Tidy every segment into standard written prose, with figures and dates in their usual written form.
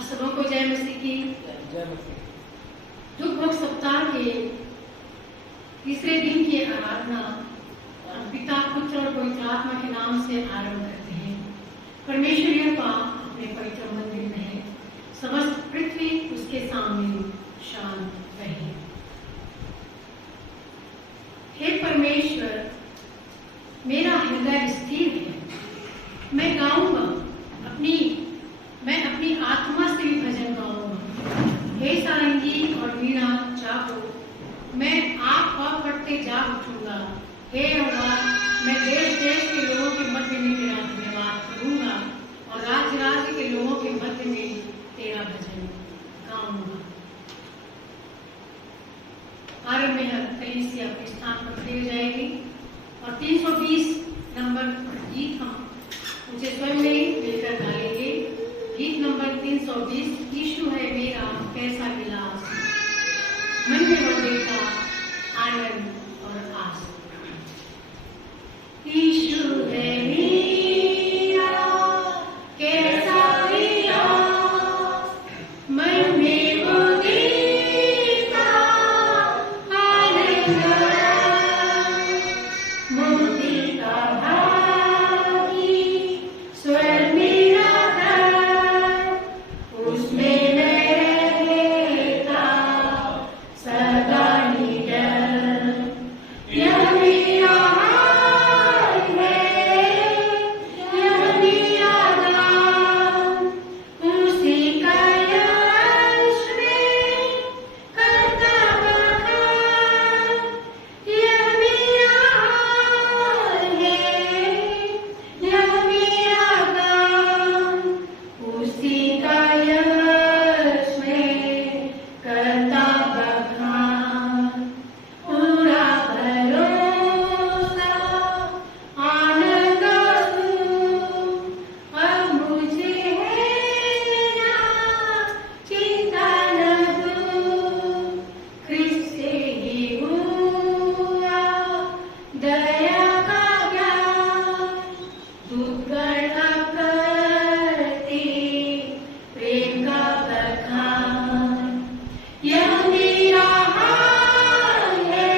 आप सबों को जय मसीह की। जय मसीह। दुख भोग सप्ताह के तीसरे दिन की आराधना पिता पुत्र और पवित्र आत्मा के नाम से आरंभ करते हैं। परमेश्वर का अपने पवित्र मंदिर में है, समस्त पृथ्वी उसके सामने शांत रहे। हे परमेश्वर, मेरा हृदय स्थिर है, मैं गाऊंगा, मैं अपनी आत्मा से भी भजन गाऊंगा। हे सारंगी और वीणा जागो, मैं आप पढ़ते जाग उठूंगा। हे यहोवा, मैं देश देश के लोगों के मध्य में तेरा धन्यवाद करूंगा और राज्य राज्य के लोगों के मध्य में तेरा भजन गाऊंगा। आरंभ में कलीसिया अपने स्थान पर खड़ी हो जाएगी और 320 नंबर गीत हम मुझे स्वयं में ही मिलकर गाएंगे। गीत नंबर 320, यीशु है मेरा कैसा विलास, मन में हो देता आनंद और आस। यीशु है मेरा कैसा विलास, मन में हो देता आनंद और आस। मोती का भागी स्वर मेरा घर, उसमें मैं रहता सदा निडर। यह मेरा हाल है, यह मेरा गान, उसी का यश में करता बखान। यह मेरा हाल है, यह मेरा गान, उसी का यश में करता बखान। पूरा भरोसा आनंद सुख, अब मुझे है ना चिंता न दुख। ख्रिस्त से ही हुआ दया का ज्ञान, दुख गढ़ा करती प्रेम का बखान। यह मेरा हाल है,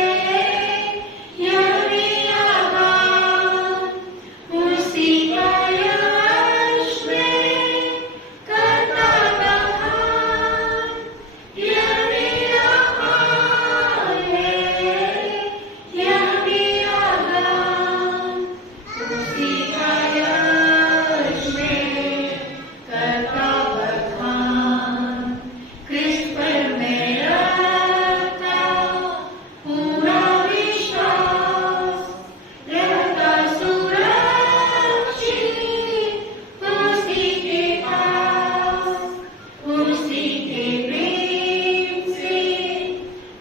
यह मेरा गान, उसी का यश में करता बखान। यह मेरा हाल है, यह मेरा गान, उसी का यश में करता बखान। ख्रिस्त पर मैं रखता पूरा विश्वास, रहता सुरक्षित उसी के पास। उसी के प्रेम से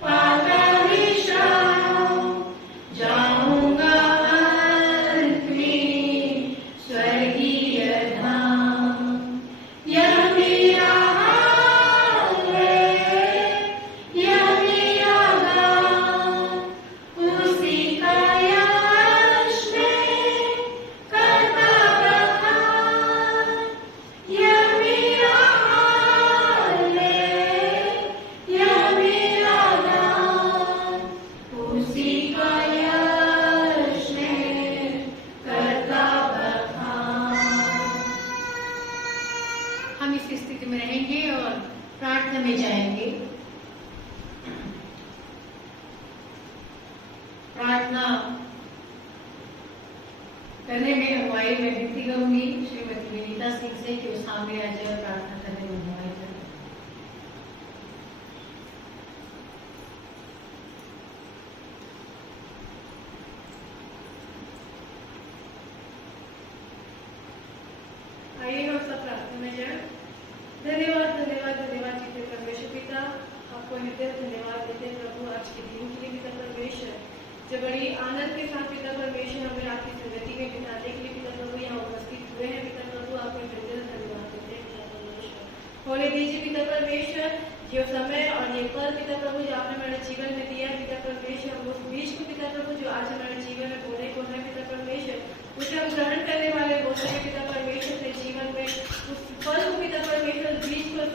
पाता विश्राम, जाऊंगा अंत में स्वर्गीय धाम। यह मेरा हाल है, यह मेरा गान, उसी का यश में करता बखान। यह मेरा हाल है, यह मेरा गान, उसी का यश में करता बखान। हम इस स्थिति में रहेंगे और प्रार्थना में जाएंगे। प्रार्थना करने में अगुवाई मैं विनती करूंगी श्रीमती विनीता सिंह से कि वो सामने आ जाए और प्रार्थना करने में अगुवाई करें। आइए हम सब प्रार्थना में जाए। धन्यवाद धन्यवाद धन्यवाद जीते परमेश्वर पिता, आपको हृदय धन्यवाद देते हैं प्रभु आज के दिन के लिए पिता परमेश्वर, जो बड़ी आनंद के साथ पिता परमेश्वर हमें आपकी संगति में बिताने के लिए पिता प्रभु यहाँ उपस्थित हुए हैं। पिता प्रभु आपको हृदय धन्यवाद देते हैं पिता परमेश्वर। होने दीजिए पिता परमेश्वर जो समय और ये पल पिता प्रभु जो आपने हमारे जीवन में दिया है पिता परमेश्वर, उस बीच को पिता प्रभु जो आज हमारे जीवन में बोने को है पिता परमेश्वर, उसे हम ग्रहण करने वाले हो सके पिता परमेश्वर से जीवन में उस फल को पिता परमेश्वर बीज को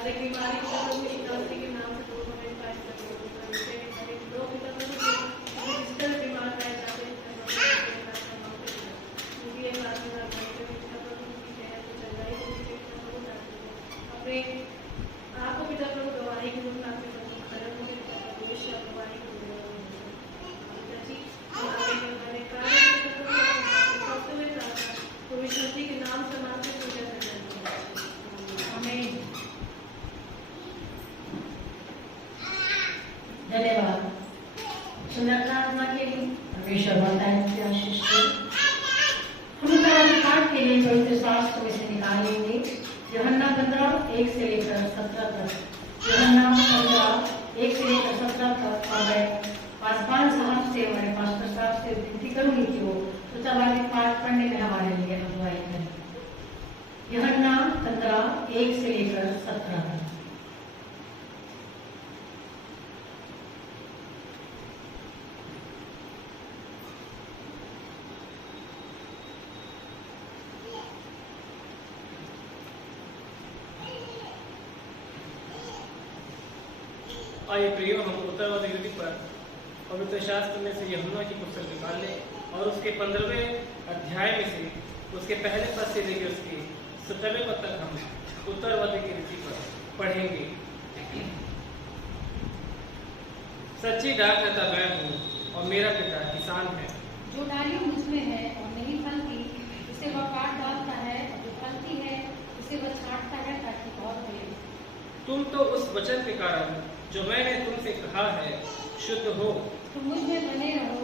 हर एक बीमारी पिता प्रभु यीशु मसीह के नाम से दूर होने का इस प्रभु लोग पिता प्रभु जिस तरह बीमार रह जाते हैं उनकी एक बात में पिता प्रभु की सेहत को चल रही है अपने आपको पिता प्रभु गवाही के रूप में आपके प्रभु खड़े होंगे पिता प्रभु यीशु गवाही को मसीह के नाम से मांगते पूजा करना। आमीन। धन्यवाद। सुंदर प्रार्थना के लिए परमेश्वर बताए कि आशीष दे। हम पाठ के लिए पवित्र शास्त्र में से निकालेंगे यूहन्ना 15:1 से लेकर 17 तक। यूहन्ना 15:1 से लेकर 17 तक। और मैं पासवान साहब से हमारे पास्टर साहब से विनती करूंगी कि वो सुचावादी पाठ पढ़ने में हमारे लिए अगुवाई करें। यूहन्ना 15:1 से लेकर 17 तक। आइए प्रियो, हम उत्तरवादी रीति पर पवित्र शास्त्र में से यूहन्ना की पुस्तक निकाल लें और उसके 15वें अध्याय में से उसके पहले पद से लेकर उसके 17वें पद तक हम उत्तरवादी की रीति पर पढ़ेंगे। सच्ची डाकता मैं हूँ और मेरा पिता किसान है। जो डाली मुझ में है और नहीं फलती उसे वह काट डालता है, और जो फलती है उसे वह छांटता है ताकि और फले। तुम तो उस वचन के कारण जो मैंने तुमसे कहा है शुद्ध हो। तुम मुझ में बने रहो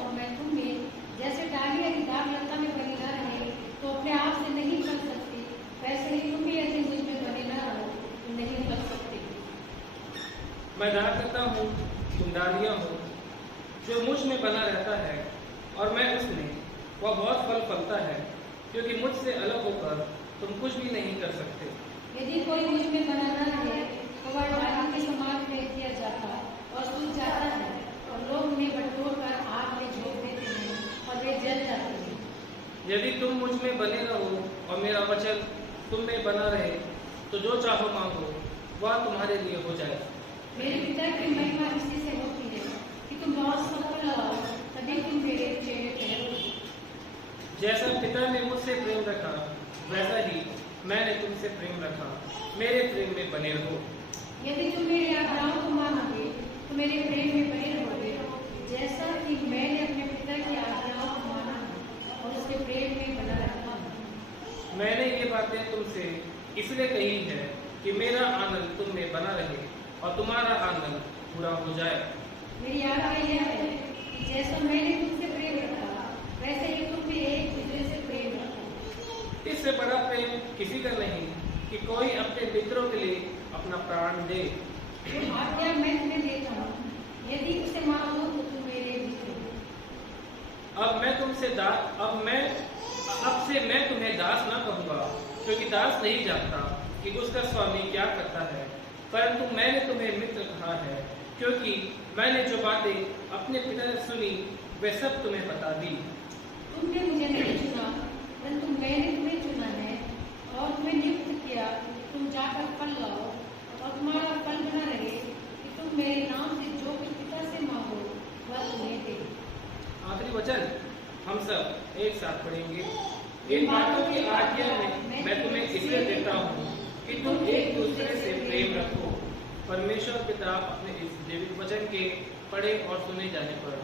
और मैं तुम में। जैसे डाली यदि दाग लता में बनी न रहे तो अपने आप से नहीं फल सकती, वैसे ही तुम भी यदि मुझ में बने न रहो तो नहीं फल सकते। मैं दाखलता हूँ, तुम डालियाँ हो। जो मुझ में बना रहता है और मैं उसमें, वह बहुत फल फलता है, क्योंकि मुझसे अलग होकर तुम कुछ भी नहीं कर सकते। यदि कोई मुझ में बना न रहे तो वह डाली के समान फेंक दिया जाता और सूख जाता है, और लोग उन्हें बटोर कर आग में झोंक देते हैं और वे जल जाते हैं। यदि तुम मुझ में बने रहो और मेरा वचन तुम में बना रहे तो जो चाहो मांगो वह तुम्हारे लिए हो जाए। मेरे पिता की महिमा इसी से होती है कि तुम बहुत सफल हो, तभी तुम मेरे चेहरे ठहरोगे। जैसा पिता ने मुझसे प्रेम रखा वैसा ही मैंने तुमसे प्रेम रखा, मेरे प्रेम में बने रहो। यदि तुम मेरी आज्ञाओं को मानोगे तो मेरे प्रेम में बने रहोगे, जैसा कि मैंने अपने पिता की आज्ञाओं को माना और उसके प्रेम में बना रखा। मैंने ये बातें तुमसे इसलिए कही है कि मेरा आनंद तुम में बना रहे और तुम्हारा आनंद पूरा हो जाए। मेरी आज्ञा यह है कि जैसा मैंने तुमसे प्रेम रखा वैसे ही तुम भी एक दूसरे से प्रेम रखो। इससे बड़ा प्रेम किसी का नहीं कि कोई अपने मित्रों के लिए अपना प्राण दे। जो आज्ञा मैं तुम्हें देता हूँ, यदि उसे मानो तो तुम मेरे मित्र हो। अब से मैं तुम्हें दास न कहूँगा, क्योंकि दास नहीं जानता कि उसका स्वामी क्या करता है, परंतु मैंने तुम्हें मित्र कहा है, क्योंकि मैंने जो बातें अपने पिता से सुनी वे सब तुम्हें बता दी। तुमने मुझे नहीं चुना, परंतु मैंने तुम्हें चुना है और तुम्हें नियुक्त किया कि तुम जाकर फल लाओ और तुम्हारा फल बना रहे, कि तुम मेरे नाम से जो कुछ पिता से मांगो वह तुम्हें दे। आखिरी वचन हम सब एक साथ पढ़ेंगे। इन बातों की आज्ञा मैं तुम्हें इसलिए देता हूँ कि तुम एक दूसरे से प्रेम रखो। परमेश्वर पिता अपने इस जीवित वचन के पढ़े और सुने जाने पर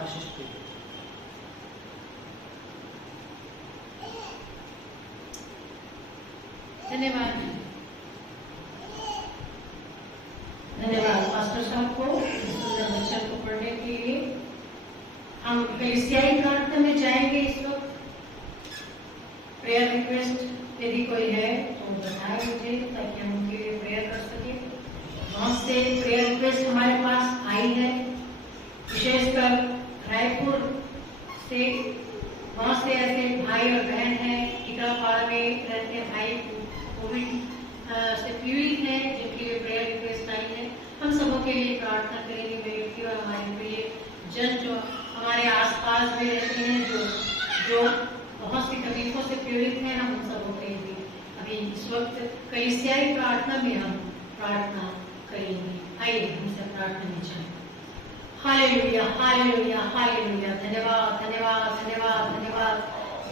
आशीष दे। धन्यवाद। धन्यवाद पास्टर साहब को सुंदर वचन को पढ़ने के लिए। हम कलीसियाई प्रार्थना में जाएंगे इस वक्त। प्रेयर रिक्वेस्ट यदि कोई है तो बताएं मुझे, ताकि हम उनके लिए प्रेयर कर सकें। बहुत से प्रेयर रिक्वेस्ट हमारे पास आई है, विशेषकर रायपुर से बहुत से ऐसे भाई और बहन हैं, टीकापाड़ा में रहते भाई कोविड से पीड़ित हैं, जिनके लिए प्रेयर रिक्वेस्ट आई है। हम सबों के लिए प्रार्थना करेंगे। मेरे प्रिय और हमारे प्रिय जन जो हमारे आसपास में रहते हैं, जो बहुत सी तकलीफों से पीड़ित हैं, हम उन सबों के लिए अभी इस वक्त कलीसियाई प्रार्थना में हम प्रार्थना करेंगे। आइए हमसे प्रार्थना में जाएं। Hallelujah, hallelujah, hallelujah. धन्यवाद, धन्यवाद, धन्यवाद, धन्यवाद।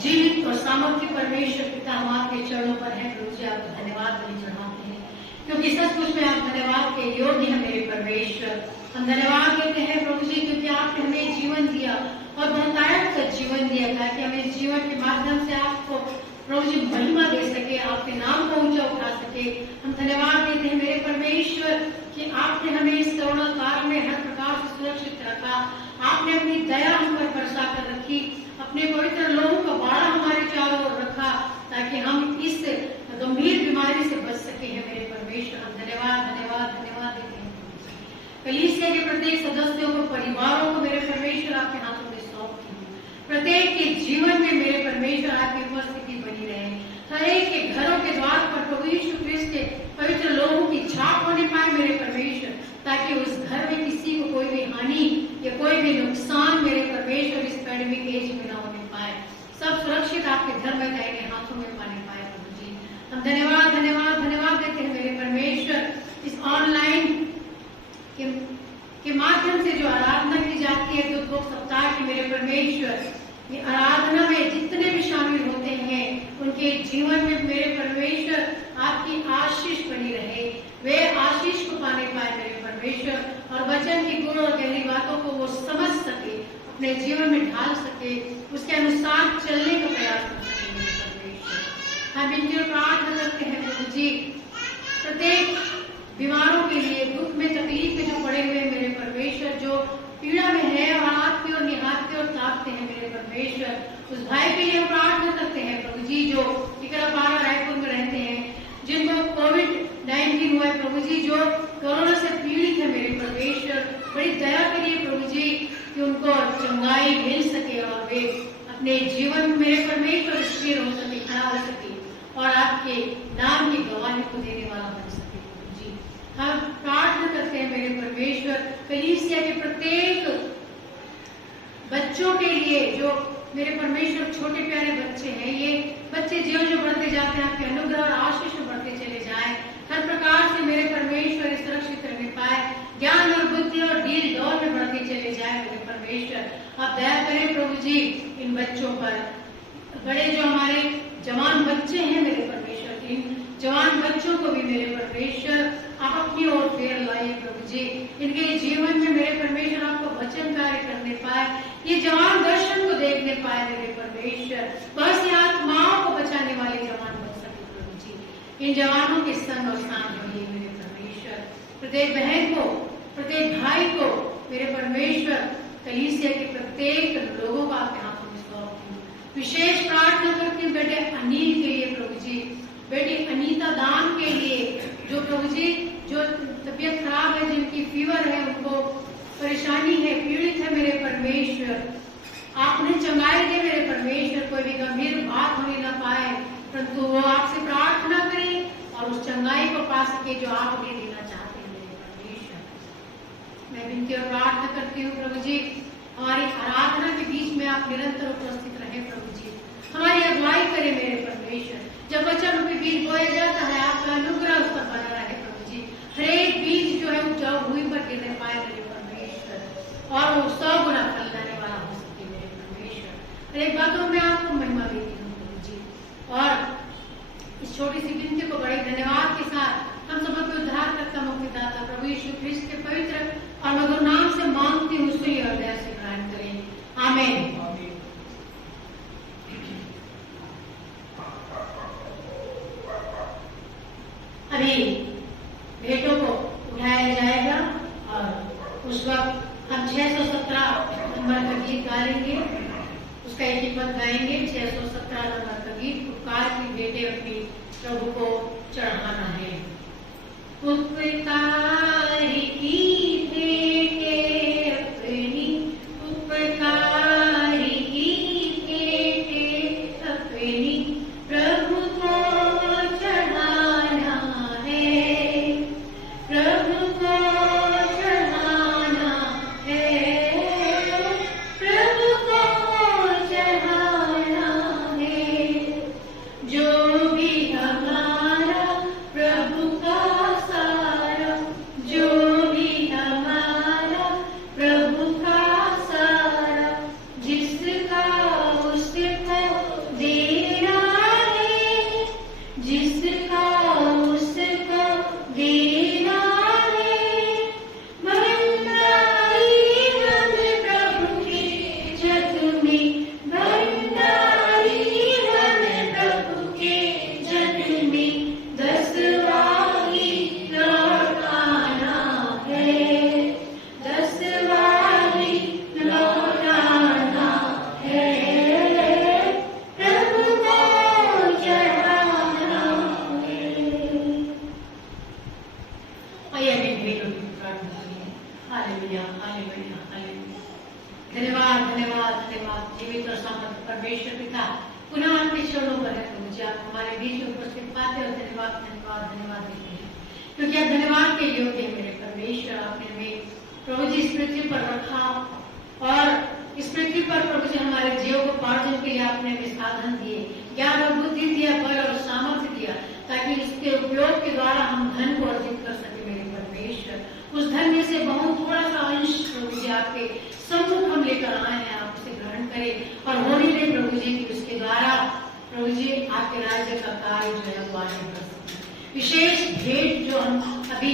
जीवित और सामर्थ्य परमेश्वर पिता, हम आपके चरणों पर हैं प्रभु जी, आपको धन्यवाद बलि चढ़ाते हैं, क्योंकि सचमुच में आप धन्यवाद के योग्य हैं मेरे परमेश्वर। हम धन्यवाद देते हैं प्रभु जी, क्योंकि आपने हमें जीवन दिया और बहुतायत का जीवन दिया, ताकि हम इस जीवन के माध्यम से आपको प्रभु जी महिमा दे सके, आपके नाम को ऊंचा उठा सके। हम धन्यवाद देते हैं मेरे परमेश्वर कि आपने हमें इस कोरोना काल में हर प्रकार से सुरक्षित रखा। आपने अपनी दया हम पर बरसा कर रखी, अपने पवित्र लोगों का बाड़ा हमारे चारों ओर रखा, ताकि हम इस गंभीर बीमारी से बच सके हैं मेरे परमेश्वर। हम धन्यवाद, धन्यवाद, धन्यवाद देते हैं। कलीसिया के प्रत्येक सदस्यों को, परिवारों को मेरे परमेश्वर आपके हाथों में सौंपती हूँ। प्रत्येक के जीवन में मेरे परमेश्वर आपकी उपस्थिति बनी रहे। हर एक के घरों के द्वार पर प्रभु यीशु ख्रिस्त के पवित्र लोगों की छाप होने पाए मेरे परमेश्वर, ताकि उस घर में किसी को कोई भी हानि या कोई भी नुकसान मेरे परमेश्वर इस पैंडेमिक एज में ना होने पाए। सब सुरक्षित आपके घर में दाहिने हाथों में पाने पाए प्रभु जी। हम धन्यवाद, धन्यवाद, धन्यवाद देते हैं मेरे परमेश्वर। इस ऑनलाइन के माध्यम से जो आराधना की जाती है दुख सप्ताह की मेरे परमेश्वर, ये आराधना में जितने भी शामिल होते हैं उनके जीवन में मेरे परमेश्वर आपकी आशीष बनी रहे, वे आशीष को पाने पाए मेरे परमेश्वर, और वचन की गुण और गहरी बातों को वो समझ सके, अपने जीवन में ढाल सके, उसके अनुसार चलने का प्रयास कर सके मेरे परमेश्वर। हम इनकी प्रार्थना करते हैं प्रभु जी, प्रत्येक बीमारों के लिए, दुख में तकलीफ में जो पड़े हुए मेरे परमेश्वर, जो पीड़ा में है और आपकी ओर निहारते और ताकते हैं मेरे परमेश्वर, उस भाई के लिए हम प्रार्थना करते हैं प्रभु जी, जो टिकरापाड़ा रायपुर में रहते हैं, जिनको कोविड-19 हुआ है प्रभु जी, जो कोरोना से पीड़ित है मेरे परमेश्वर, बड़ी दया करिए प्रभु जी कि उनको चंगाई मिल सके और वे अपने जीवन में मेरे परमेश्वर स्थिर हो सके, खड़ा हो सके और आपके नाम की गवाही को देने वाला बन सके। हम प्रार्थना करते हैं मेरे परमेश्वर कलीसिया के प्रत्येक बच्चों के लिए, जो मेरे परमेश्वर छोटे प्यारे बच्चे हैं, ये बच्चे जो बढ़ते जाते हैं आपके अनुग्रह और आशीष में बढ़ते चले जाए, हर प्रकार से मेरे परमेश्वर सुरक्षित रहने पाए, ज्ञान और बुद्धि और डील दौर में बढ़ते चले जाए मेरे परमेश्वर। आप दया करें प्रभु जी इन बच्चों पर। बड़े जो हमारे जवान बच्चे हैं मेरे परमेश्वर, इन जवान बच्चों को भी मेरे परमेश्वर आप अपनी ओर फेर लाइए प्रभु जी, इनके जीवन में मेरे परमेश्वर आपको वचन कार्य करने पाए, ये जवान दर्शन को देखने पाए मेरे परमेश्वर, बस ये आत्माओं को बचाने वाले जवान बन सके प्रभु जी। इन जवानों के संग और साथ रहिए मेरे परमेश्वर। प्रत्येक बहन को, प्रत्येक भाई को मेरे परमेश्वर, कलीसिया के प्रत्येक लोगों को आपके हाथों में सौंपती हूँ। विशेष प्रार्थना करती हूँ बेटे अनिल के लिए प्रभु जी, बेटी अनीता दान के लिए, जो प्रभु जी जो तबीयत खराब है, जिनकी फीवर है, उनको परेशानी है, पीड़ित है मेरे परमेश्वर, आप उन्हें चंगाई दे मेरे परमेश्वर, कोई भी गंभीर बात होने ना पाए, परंतु वो आपसे प्रार्थना करें और उस चंगाई को पा सके जो आप उन्हें देना चाहते हैं मेरे परमेश्वर। मैं विनती और प्रार्थना करती हूँ प्रभु जी, हमारी आराधना के बीच में आप निरंतर उपस्थित रहे प्रभु जी, हमारी अगुवाई करें मेरे परमेश्वर। जब वचन रूपी बीज बोया जाता है, आपका अनुग्रह उस पर बना रहे प्रभु जी, हर एक बीज जो है उपजाऊ भूमि पर गिरने पाए मेरे परमेश्वर, और वो 100 गुना फल लाने वाला हो सके मेरे परमेश्वर। हर एक बातों में आपको महिमा देती हूँ प्रभु जी, और इस छोटी सी विनती को बड़े धन्यवाद के साथ हम सब के उद्धार करता मुक्तिदाता प्रभु यीशु ख्रिस्त के पवित्र और मधुर नाम से मांगती हूँ, सुनिए और दया से ग्रहण करें, आमीन। अभी भेंटों को उठाया जाएगा और उस वक्त हम 617 नंबर का गीत गाएंगे, उसका एक पद गाएंगे। 617 नंबर का गीत, उपकार की बेटे अपनी प्रभु को चढ़ाना है। उपकार की बेटे अपनी, उपकार की बेटे अपनी प्रभु को चरणों पर है प्रभु जी, आप हमारे बीच में उपस्थित पाते और धन्यवाद धन्यवाद धन्यवाद देते हैं, क्योंकि आप धन्यवाद के योग्य हैं मेरे परमेश्वर। आपने हमें प्रभु जी इस पृथ्वी पर रखा और इस पृथ्वी पर प्रभु जी हमारे जीवोपार्जन के लिए आपने हमें साधन दिए, ज्ञान और बुद्धि दिया, बल और सामर्थ्य दिया, ताकि इसके उपयोग के द्वारा हम धन को अर्जित कर सके मेरे परमेश्वर। उस धन में से बहुत थोड़ा सा अंश प्रभु जी आपके सम्मुख हम लेकर आए हैं, आप उसे ग्रहण करें और होने दें प्रभु जी कि उसके द्वारा प्रभु जी आपके राज्य का कार्य जो है वो आगे कर सके। विशेष भेंट जो हम अभी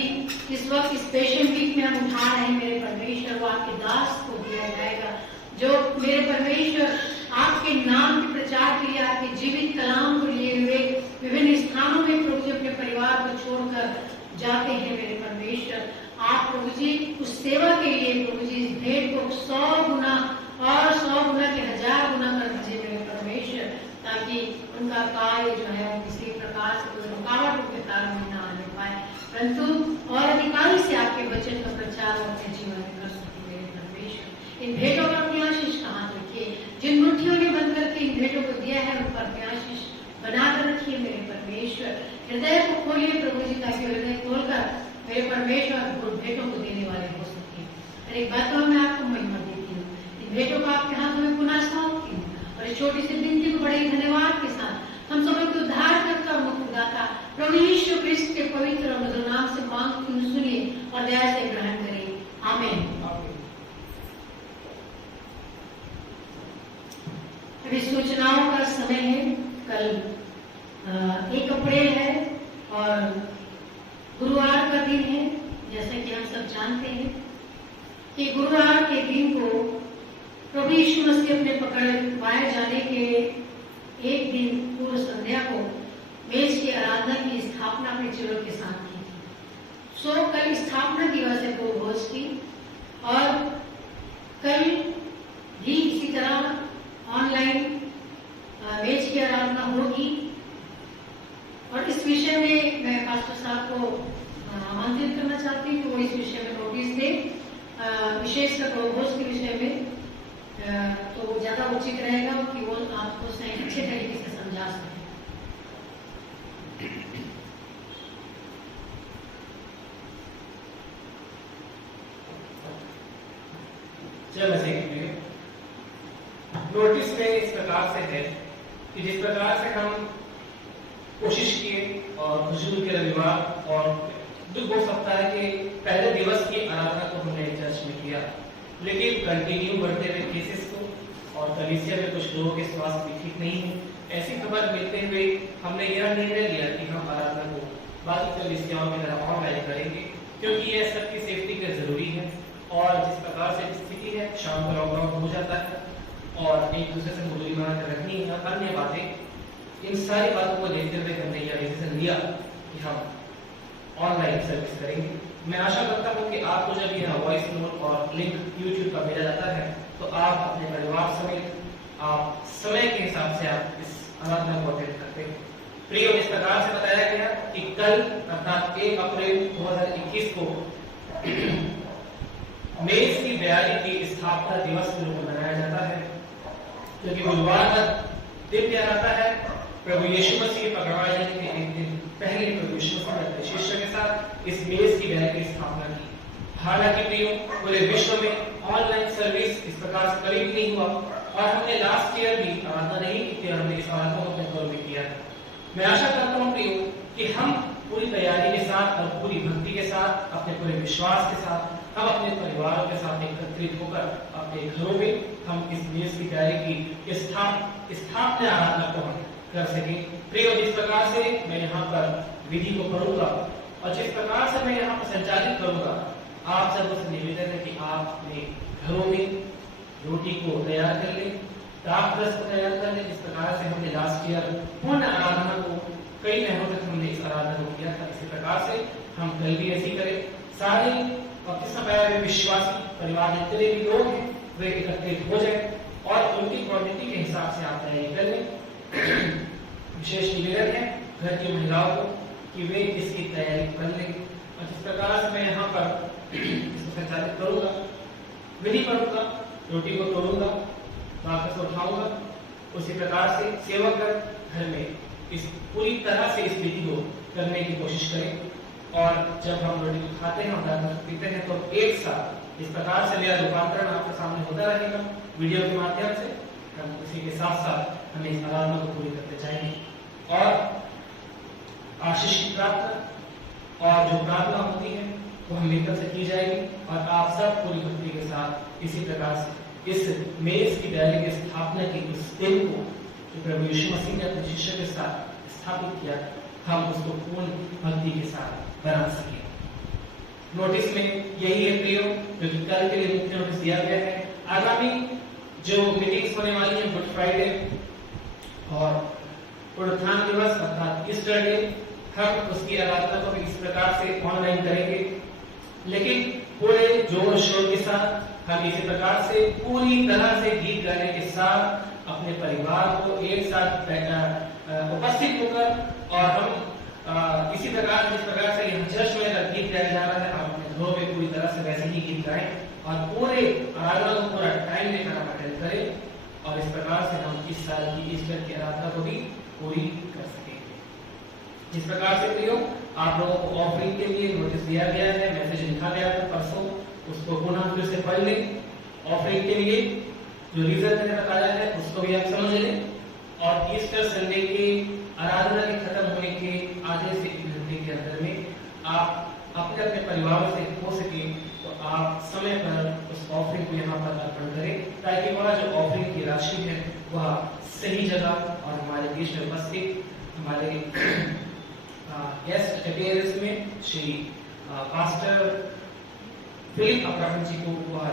इस वक्त इस पेशन वीक में हम उठा रहे हैं मेरे परमेश्वर, वो आपके दास को दिया जाएगा, जो मेरे परमेश्वर आपके नाम के प्रचार के लिए, आपके जीवित कलाम को लिए हुए विभिन्न स्थानों में प्रभु जी अपने परिवार को छोड़कर जाते हैं मेरे परमेश्वर। आप प्रभु जी उस सेवा के लिए प्रभु जी इस भेंट को 100 गुना और 100 गुना के 1000 गुना कर दीजिए मेरे परमेश्वर, ताकि उनका कार्य जो है किसी प्रकार से कोई रुकावट उनके कारण में ना आने पाए, परंतु और अधिकारी से आपके वचन का प्रचार वो अपने जीवन में कर सके मेरे परमेश्वर। इन भेंटों पर अपनी आशीष का हाथ रखिए, जिन मुट्ठियों ने बंद करके इन भेंटों को दिया है उन पर अपनी आशीष बनाकर रखिए मेरे परमेश्वर। हृदय को खोलिए प्रभु जी, ताकि हृदय खोलकर मेरे परमेश्वर उन भेंटों को देने वाले हो सके। हर एक बात में आपको महिमा देती हूँ, इन भेंटों को आपके हाथों में पुनः सौंपती हूँ और इस छोटी सी विनती को बड़े धन्यवाद के साथ हम सब को उद्धार करता मुक्तिदाता प्रभु यीशु क्रिस्त के पवित्र और मधुर नाम से मांगती हूँ, सुनिए और दया से ग्रहण करें, आमीन। अभी सूचनाओं का समय है, कल 1 अप्रैल है और गुरुवार का दिन है। जैसे कि हम सब जानते हैं कि गुरुवार के दिन को प्रभु यीशु मसीह अपने पकड़वाए जाने के एक दिन पूर्व संध्या को मेज की आराधना की स्थापना अपने चेलों के साथ की थी। सो कल स्थापना दिवस है भोज की और कल भी इसी तरह ऑनलाइन मेज की आराधना होगी। और इस विषय में मैं पास्टर साहब को आमंत्रित करना चाहती हूँ कि वो इस विषय में नोटिस दे, विशेषकर भोज के विषय में, तो ज्यादा उचित रहेगा कि वो आपको अच्छे तरीके से समझा सके। नोटिस में इस प्रकार से है कि जिस प्रकार से हम कोशिश किए और खुशबू के रविवार और दुख हो सकता है कि पहले दिवस की आराधना को हमने चर्च में किया, लेकिन कंटिन्यू बढ़ते हुए केसेस को और कलीसिया में कुछ लोगों के स्वास्थ्य भी ठीक नहीं है, ऐसी खबर मिलते हुए हमने यह निर्णय लिया कि हम आराधना को बाकी कलीसियाओं की तरह ऑनलाइन करेंगे, क्योंकि यह सबकी सेफ्टी के जरूरी है। और जिस प्रकार से स्थिति है, शाम को लॉकडाउन हो जाता है और एक दूसरे से दूरी बनाकर रखनी है, अन्य बातें, इन सारी बातों को देखते हुए हमने यह डिसीजन लिया कि हम ऑनलाइन सर्विस करेंगे। मैं आशा करता हूँ कि आपको जब यह वॉइस नोट और लिंक यूट्यूब पर मिला जाता है तो आप अपने परिवार समेत आप समय के हिसाब से आप इस आराधना को अटेंड करते हैं। प्रिय, इस प्रकार से बताया गया कि कल अर्थात 1 अप्रैल 2021 को मेज की बयानी की स्थापना दिवस के रूप में मनाया जाता है, क्योंकि गुरुवार का दिन क्या रहता है, प्रभु यीशु मसीह पकड़वाए जाने के एक दिन पहले प्रभु यीशु मसीह ने अपने शिष्यों के साथ इस मेज की बयानी की स्थापना की। हालांकि प्रियो, पूरे विश्व में ऑनलाइन सर्विस इस प्रकार से कभी भी नहीं हुआ और हमने लास्ट ईयर भी आराधना नहीं की थी, हमने इस आराधना को अपने घर में किया था। मैं आशा करता हूँ प्रियो कि हम पूरी तैयारी के साथ और पूरी भक्ति के साथ, अपने पूरे विश्वास के साथ, हम अपने परिवारों के साथ एकत्रित होकर अपने घरों में हम इस मेज की तैयारी की स्थापना आराधना को हम कर सके। प्रियो, जिस प्रकार से मैं यहाँ पर विधि को पढ़ूंगा और जिस प्रकार से मैं यहाँ पर संचालित करूंगा, आप सबसे निवेदन है कि आप अपने घरों में रोटी को तैयार कर लें, दाख रस को तैयार कर लें। जिस प्रकार से हमने लास्ट ईयर पूर्ण आराधना को कई महीनों तक हमने इस आराधना को किया था, इसी प्रकार से हम कल भी ऐसी करें। सारे बपतिस्मा पाए हुए विश्वासी परिवार जितने भी लोग हैं वे एकत्रित हो जाए और उनकी क्वांटिटी के हिसाब से आप तैयारी कर लें। विशेष निवेदन है घर की महिलाओं को कि वे इसकी तैयारी कर लें। और जिस प्रकार से मैं यहाँ पर इसको संचालित करूंगा, विधि पढ़ूंगा, रोटी को तोड़ूंगा, वापस उठाऊंगा, उसी प्रकार से सेवाकर घर में इस पूरी तरह से इस विधि को करने की कोशिश करें। और जब हम रोटी को खाते हैं और दान पीते हैं तो एक साथ इस प्रकार से मेरा रूपांतरण आपके सामने होता रहेगा वीडियो के माध्यम से। हम उसी के साथ साथ हमें इस आराधना को पूरी करते जाएंगे और आशीष की प्रार्थना और जो प्रार्थना होती है वो हम मिलकर से की जाएगी। और आप सब पूरी भक्ति के साथ इसी प्रकार से इस मेज की डायरी की स्थापना की उस दिन को जो प्रभु यीशु मसीह ने अपने शिष्य के साथ स्थापित किया, हम उसको पूर्ण भक्ति के साथ बना सके। नोटिस में यही है प्रियो, जो कि कल के लिए मुख्य नोटिस दिया गया है। आगामी जो मीटिंग्स होने वाली है गुड फ्राइडे और पुनरुत्थान दिवस अर्थात ईस्टर डे, हम उसकी आराधना को इस प्रकार से ऑनलाइन करेंगे, लेकिन पूरे जोर शोर के साथ हम इसी प्रकार से पूरी तरह से गीत गाने के साथ अपने परिवार को एक साथ उपस्थित होकर और हम इसी प्रकार जिस प्रकार से यहाँ चर्च में गीत गाया जा रहा है, हम अपने घरों में पूरी तरह से वैसे ही गीत गाएं और पूरे आराधना को पूरा टाइम लेकर हम अटेंड करें और इस प्रकार से हम इस साल की ईस्टर की आराधना को भी पूरी कर सकेंगे। इस प्रकार से प्रियो, आप लोगों को ऑफरिंग के लिए नोटिस दिया गया है, मैसेज लिखा गया था परसों, उसको पुनः फिर से पढ़ लें। ऑफरिंग के लिए जो रीजन मैंने बताया है उसको भी आप समझ लें और ईस्टर संडे के आराधना के खत्म होने के आधे से 1 घंटे के अंदर में आप अपने अपने परिवार से हो सके तो आप समय पर उस ऑफरिंग को यहाँ पर अर्पण करें, ताकि वह जो ऑफरिंग की राशि है वह सही जगह और हमारे बीच में उपस्थित हमारे गेस्ट अपीयरेंस में श्री पास्टर फिलिप अब्राहम जी को वह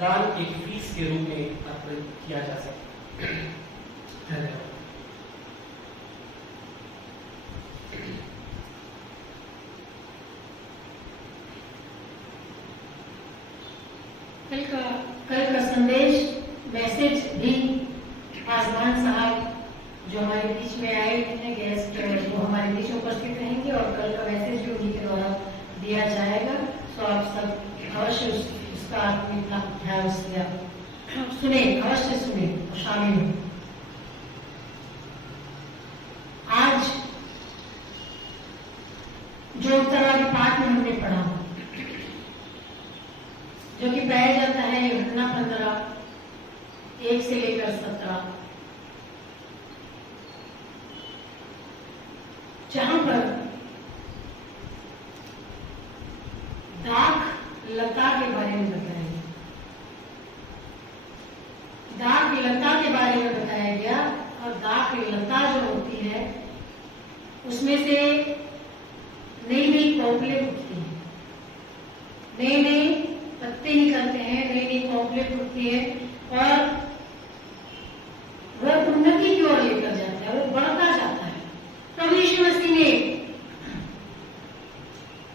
दान एक फीस के रूप में अर्पित किया जा सके। धन्यवाद। कल का संदेश मैसेज भी आसमान साहब जो हमारे बीच में आए हैं, गेस्ट वो हमारे बीच उपस्थित रहेंगे और कल का मैसेज भी उन्हीं के द्वारा दिया जाएगा। तो आप सब अवश्य उसका अपना ध्यान से सुने, अवश्य सुने और शामिल हो। आज जो उत्तरवादी पाठ में हमने पढ़ा, जो कि पाया जाता है यूहन्ना 15:1 से लेकर 17, जहां पर दाख लता के बारे में बताया गया, दाख लता के बारे में बताया गया। और दाख लता जो होती है उसमें से नई नई कोपलें उठती हैं, नए नए पत्ते निकलते हैं, नई नई कोपलें उठती है और वह उन्नति की ओर लेकर जाता है, वो बढ़ता जाता है। प्रभु यीशु मसीह ने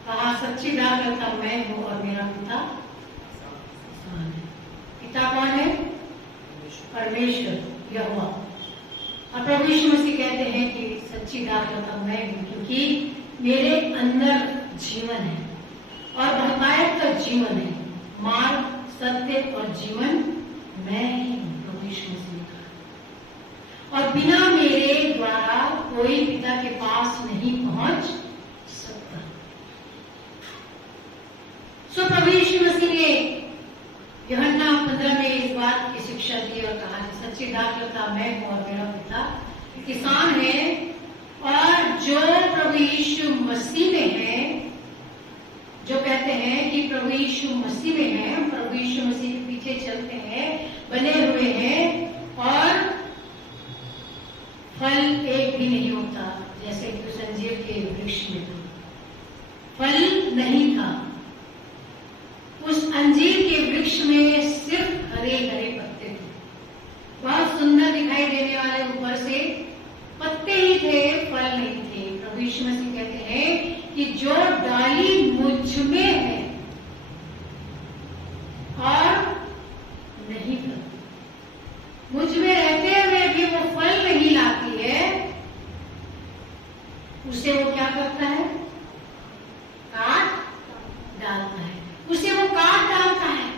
कहा, सच्ची दाख लता मैं हूं और मेरा पिता किसान है। पिता कौन है? परमेश्वर, यहोवा। और प्रभु यीशु मसीह कहते हैं कि सच्ची दाख लता मैं हूं, क्योंकि मेरे अंदर जीवन है और बहुतायत का जीवन है। मार्ग, सत्य और जीवन मैं ही हूं, प्रभु यीशु मसीह ने कहा। और बिना मेरे द्वारा कोई पिता के पास नहीं पहुंच सकता। सो प्रभु यीशु मसीह ने यूहन्ना 15 में इस बात की शिक्षा दी और कहा कि सच्ची दाख लता मैं हूं और मेरा पिता किसान है। और जो प्रभु यीशु मसीह में है, जो कहते हैं कि प्रभु यीशु मसीह में है, हम प्रभु यीशु मसीह के पीछे चलते हैं, बने हुए हैं और फल एक भी नहीं होता, जैसे कि उस अंजीर के वृक्ष में फल नहीं था। उस अंजीर के वृक्ष में सिर्फ हरे हरे पत्ते थे, बहुत सुंदर दिखाई देने वाले ऊपर से पत्ते ही थे, फल नहीं थे। प्रभु यीशु मसीह कहते हैं कि जो डाली मुझ में है और नहीं फलती, मुझ में रहते हुए भी वो फल नहीं लाती है, उसे वो क्या करता है? काट डालता है, उसे वो काट डालता है।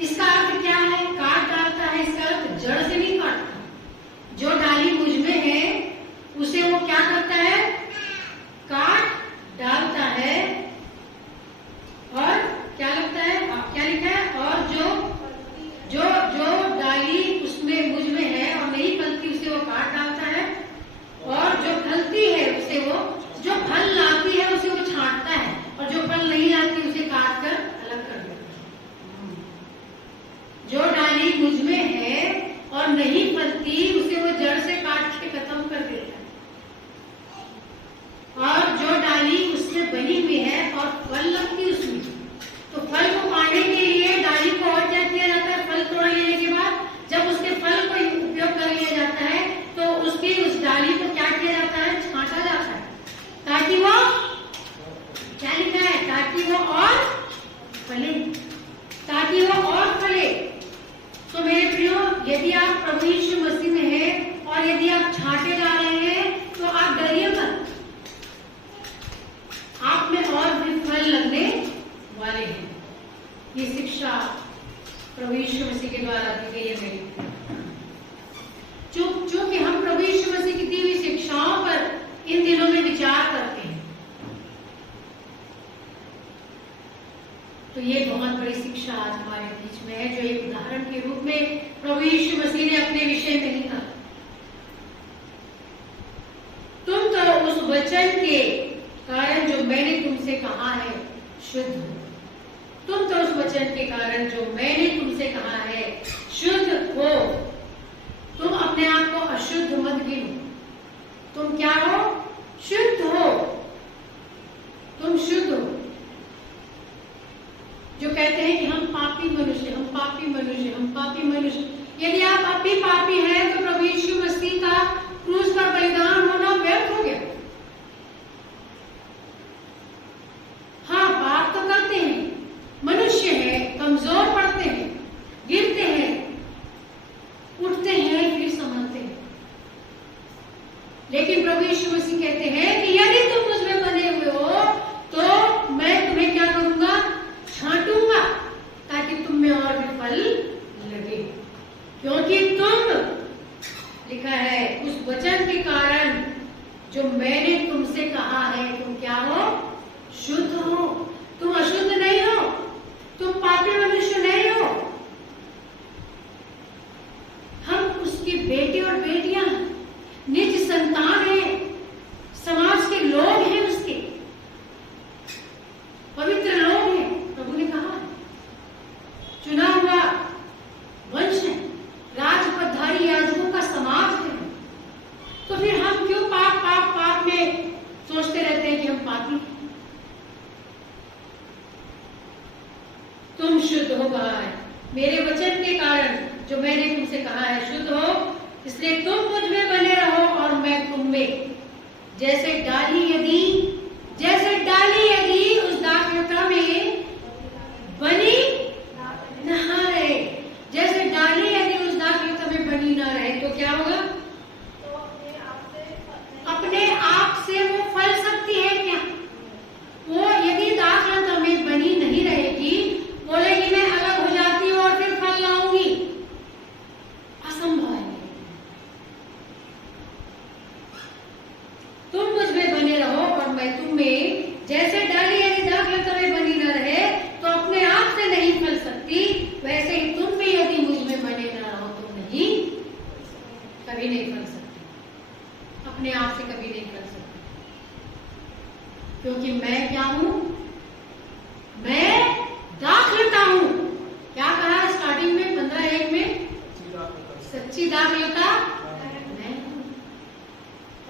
इसका अर्थ क्या है? काट डालता है, इसका अर्थ जड़ से नहीं काटता, शिक्षा आज हमारे बीच में है, जो एक उदाहरण के रूप में प्रभु यीशु मसीह ने अपने विषय में लिखा। तुम तो उस वचन के कारण जो मैंने तुमसे कहा है शुद्ध हो। तुम तो उस वचन के कारण जो मैंने तुमसे कहा है शुद्ध हो। तुम अपने आप को अशुद्ध मत गिनो। तुम क्या हो? शुद्ध हो। तुम शुद्ध हो। जो कहते हैं कि हम पापी मनुष्य, हम पापी मनुष्य, हम पापी मनुष्य, यदि आप अभी पापी हैं तो प्रभु यीशु मसीह का क्रूस पर बलिदान होना व्यर्थ हो गया। हाँ, पाप तो करते हैं, मनुष्य है, कमजोर पड़ते हैं, गिरते हैं, उठते हैं, फिर संभलते हैं। लेकिन प्रभु यीशु मसीह कहते हैं कि यदि तुम मुझमें बने हुए हो तो मैं तुम्हें क्या करूंगा? छांटूंगा, ताकि तुम में और भी फल लगे। क्योंकि तुम, लिखा है, उस वचन के कारण जो मैंने तुमसे कहा है, तुम क्या हो? शुद्ध हो। तुम अशुद्ध नहीं हो, तुम पापी मनुष्य नहीं हो। हम उसके बेटे और बेटियां, निज संतान है, समाज के लोग हैं, उसके पवित्र लोग हैं। प्रभु ने कहा चुना हुआ वंश है, राजपदधारी याजकों का समाज है। तो फिर हम क्यों पाप पाप पाप में सोचते रहते हैं कि हम पापी हैं? तुम शुद्ध हो कहा है मेरे वचन के कारण जो मैंने तुमसे कहा है शुद्ध हो, इसलिए तुम मुझ में बने रहो और मैं तुम में। जैसे डाली यदि उस दाखलता में बनी ना रहे, जैसे डाली यदि उस दाखलता में बनी ना रहे तो क्या होगा? अपने आप से वो फल सकती है क्या? वो यदि दाखलता में बनी नहीं रहेगी, बोलेगी मैं अलग हो जाती हूँ और फिर फल लाऊंगी, असंभव है। तुम मुझ में बने रहो और मैं तुम में। जैसे डाली यदि दाखलता में बनी न रहे तो अपने आप से नहीं फल सकती, वैसे ही तुम भी यदि मुझ में बने न रहो तो नहीं, कभी नहीं फल सकती, अपने आप से कभी नहीं फल सकती। क्योंकि मैं क्या हूं? मैं दाखलता हूं। क्या कहा स्टार्टिंग में 15:1 में? सच्ची दाखलता मैं हूं।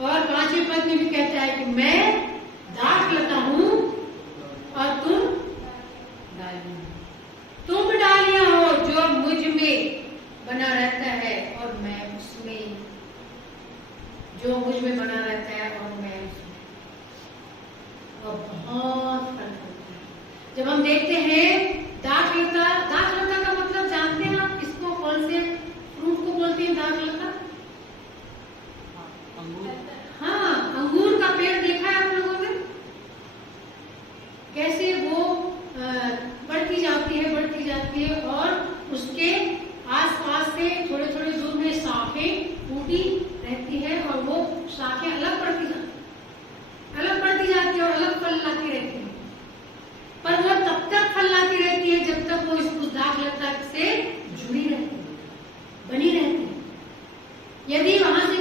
और 5वें पद में भी कहता है कि मैं दाखलता हूं और तुम डालियां। तुम डालियां हो जो मुझ में बना रहता है और मैं उसमें, जो मुझ में बना रहता है और मैं उसमें, और बहुत फल होता है। जब हम देखते हैं दाखलता का मतलब जानते हैं आप? किसको, कौन से फ्रूट को बोलते हैं दाखलता? हाँ, अंगूर का पेड़ देखा है आप लोगों ने? कैसे वो बढ़ती जाती है और उसके आसपास से थोड़े थोड़े दूर में शाखें फूटी रहती है और वो शाखें अलग पड़ती जाती है और अलग फल लाती रहती है। पर वो तब तक फल लाती रहती है जब तक वो उस दाखलता से जुड़ी रहती है, बनी रहती है। यदि वहां से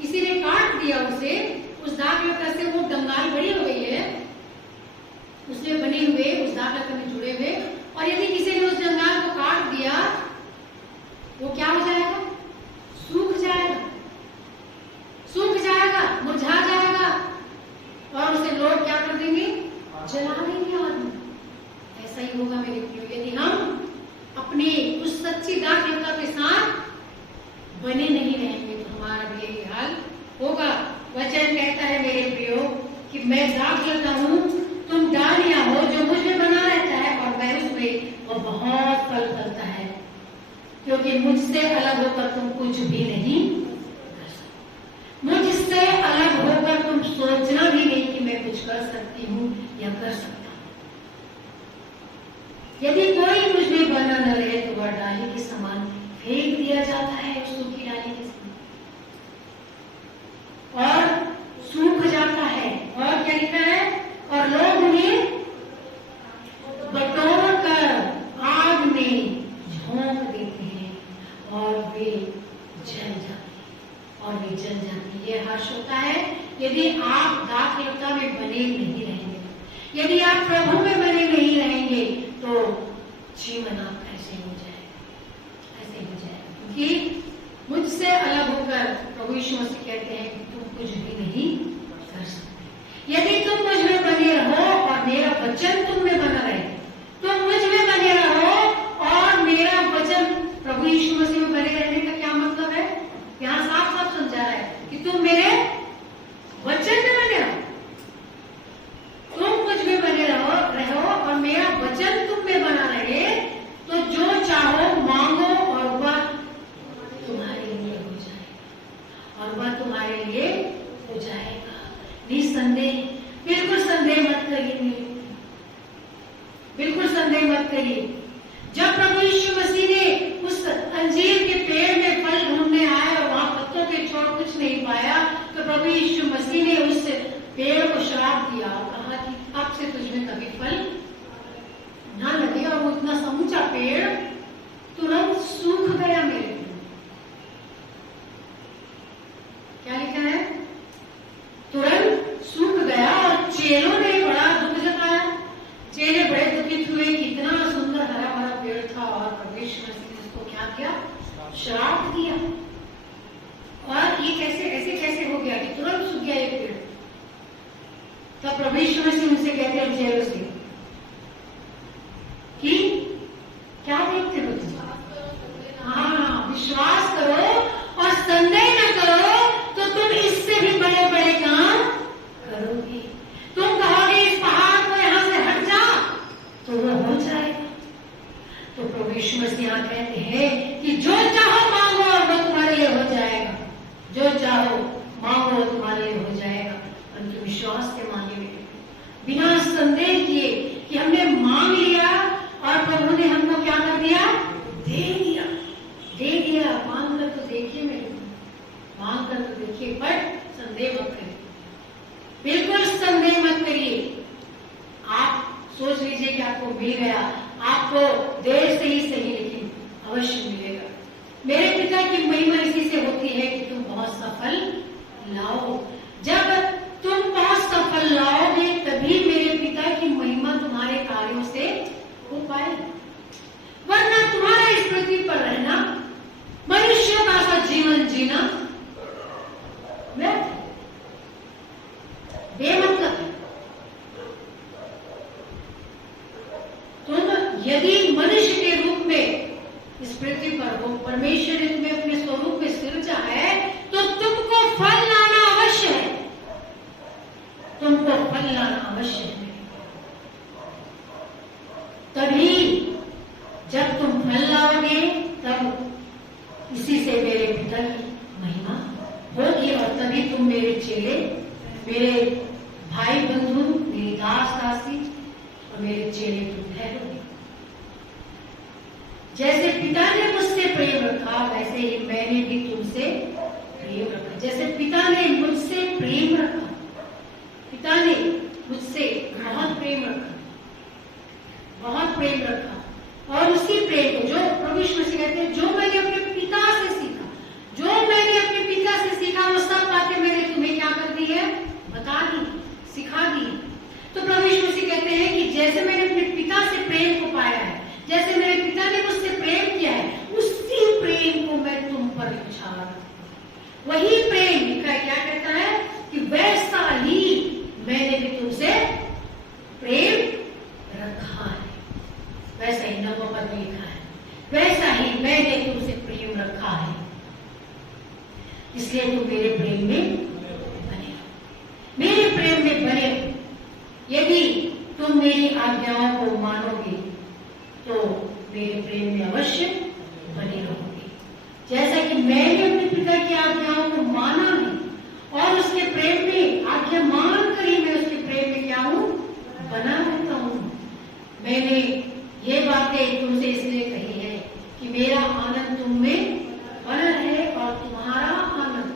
किसी ने काट दिया उसे, उस दाखलता से वो दंगाल बड़ी हो गई है, उसमें बने हुए, उस दाखलता में जुड़े हुए, और यदि किसी ने उस जंगाल को काट दिया, वो क्या हो जाएगा? सूख जाएगा, मुरझा जाएगा, और उसे लोग क्या कर देंगे? जला देंगे आदमी। ऐसा ही होगा मेरे प्रियो, यदि हम अपने उस सच्ची दाखलता के साथ बने नहीं रहेंगे तो हमारा भी यही हाल होगा। वचन कहता है मेरे प्रियो कि मैं दाखलता हूं, तुम डालियां हो जो मुझ में बना रहता है और मैं उसमें, और बहुत फल फलता है। क्योंकि मुझसे अलग होकर तुम कुछ भी नहीं कर सकते। मुझसे अलग होकर तुम सोचना भी नहीं कि मैं कुछ कर सकती हूँ या कर सकता हूँ। यदि कोई मुझ में बना न रहे तो वह डाली के समान फेंक दिया जाता है, सूखी डाली के समान, और सूख जाता है। और क्या लिखा है? और लोग उन्हें बटोर कर आग और वे जल जाती है। ये हर्ष होता है यदि आप दाखलता में बने नहीं रहेंगे, यदि आप प्रभु में बने नहीं रहेंगे तो जीवन आपका ऐसे हो जाएगा, ऐसे हो जाएगा। क्योंकि मुझसे अलग होकर प्रभु यीशु मसीह कहते हैं कि तुम कुछ भी नहीं कर सकते। यदि तुम मुझ में बने रहो और मेरा वचन तुम में बना रहे, तुम मुझ में बने रहो और मेरा वचन प्रभु यीशु मसीह में बने रहने का क्या मतलब है? यहाँ साफ साफ समझा है कि तुम मेरे वचन में बने रहो, तुम मुझ में बने रहो और मेरा वचन तुम में बना रहे, तो जो चाहो मांगो और वह तुम्हारे लिए हो जाएगा, और वह तुम्हारे लिए हो जाएगा। निसंदेह, बिल्कुल संदेह मत करिए, बिल्कुल संदेह मत करिए। जब प्रभु यीशु मसीह ने उस अंजीर के पेड़ में फल ढूंढने आए और वहां पत्तों के छोड़ कुछ नहीं पाया, तो प्रभु यीशु मसीह ने उस पेड़ को श्राप दिया, कहा कि अब से तुझमें कभी फल ना लगे। और वो इतना समूचा पेड़ तुरंत सूख गया। मेरे क्या लिखा है? तुरंत सूख गया। और चेलों ने बड़ा दुख जताया, चेले बड़े दुखित हुए कि इतना सुंदर हरा भरा पेड़ था और प्रभु यीशु मसीह ने उसको क्या किया? श्राप दिया। और ये ऐसे कैसे हो गया कि तुरंत सूख गया ये पेड़? तब प्रभु यीशु मसीह उनसे कहते हैं चेलों से कि क्या देखते हो तुम? हाँ, विश्वास करो और संदेह न करो तो तुम इससे भी बड़े बड़े काम करोगे। तुम कहोगे इस पहाड़ को यहाँ से हट जा, तो वो हो जाएगा। तो प्रभु यीशु मसीह यहाँ कहते हैं कि जो चाहो मांगो और वो तुम्हारे लिए हो जाएगा, जो चाहो मांगो वो तुम्हारे लिए हो जाएगा। परंतु विश्वास के मांगे बिना संदेह किए कि हमने मांग लिया और प्रभु ने हमको क्या कर दिया? दे दिया, दे दिया। मांग कर तो देखिए, मेरे मांग कर तो देखिए, बट संदेह मत करिए, बिल्कुल संदेह मत करिए। आप सोच लीजिए कि आपको मिल गया, आपको देर से ही सही लेकिन अवश्य मिलेगा। मेरे पिता की महिमा इसी से होती है कि तुम बहुत सफल लाओ। जब तुम बहुत सफल लाओगे तभी मेरे पिता की महिमा तुम्हारे कार्यों से हो पाएगी। वरना तुम्हारा इस पृथ्वी पर रहना, मनुष्यों का सा जीवन जीना व्यर्थ, बेमतलब है। तुम यदि मनुष्य के रूप में इस पृथ्वी पर हो, परमेश्वर ने तुम्हें अपने स्वरूप में सृजा है, तो तुमको फल लाना अवश्य है, तुमको फल लाना अवश्य है। तभी जब तुम फल लाओगे तब इसी से मेरे पिता की महिमा होगी, और तभी तुम मेरे चेले, मेरे भाई बंधु, मेरी दास दासी और मेरे चेले तुम ठहरोगे। जैसे पिता ने मुझसे प्रेम रखा वैसे ही मैंने भी तुमसे प्रेम रखा। जैसे पिता ने मुझसे प्रेम रखा, पिता ने मुझसे बहुत प्रेम रखा, बहुत प्रेम रखा। और उसी प्रेम को जो प्रभु यीशु मसीह कहते हैं, जो मैंने अपने पिता से सीखा, जो मैंने अपने पिता से सीखा, वो सब बातें मैंने तुम्हें क्या कर दी है? बता दी, सिखा दी। तो प्रभु यीशु मसीह कहते हैं कि जैसे मैंने अपने पिता से प्रेम को पाया है, जैसे मेरे पिता ने मुझसे प्रेम किया है, उसी प्रेम को मैं तुम पर उछाला। वही प्रेम लिखा है, क्या कहता है कि वैसा ही मैंने भी तुमसे प्रेम रखा है। वैसा ही 9 पद में लिखा है, वैसा ही मैंने तुमसे प्रेम रखा है, इसलिए तुम मेरे प्रेम में बने रहो, मेरे प्रेम में बने रहो। यदि तुम मेरी आज्ञाओं को मानोगे तो मेरे प्रेम में अवश्य बने रहोगे। जैसा कि मैंने अपने पिता की आज्ञाओं को माना है और उसके प्रेम में आज्ञा मान कर ही मैं उसके प्रेम में क्या हूँ? बना रहता हूँ। मैंने ये बातें तुमसे इसलिए कही है कि मेरा आनंद तुम में बना रहे और तुम्हारा आनंद,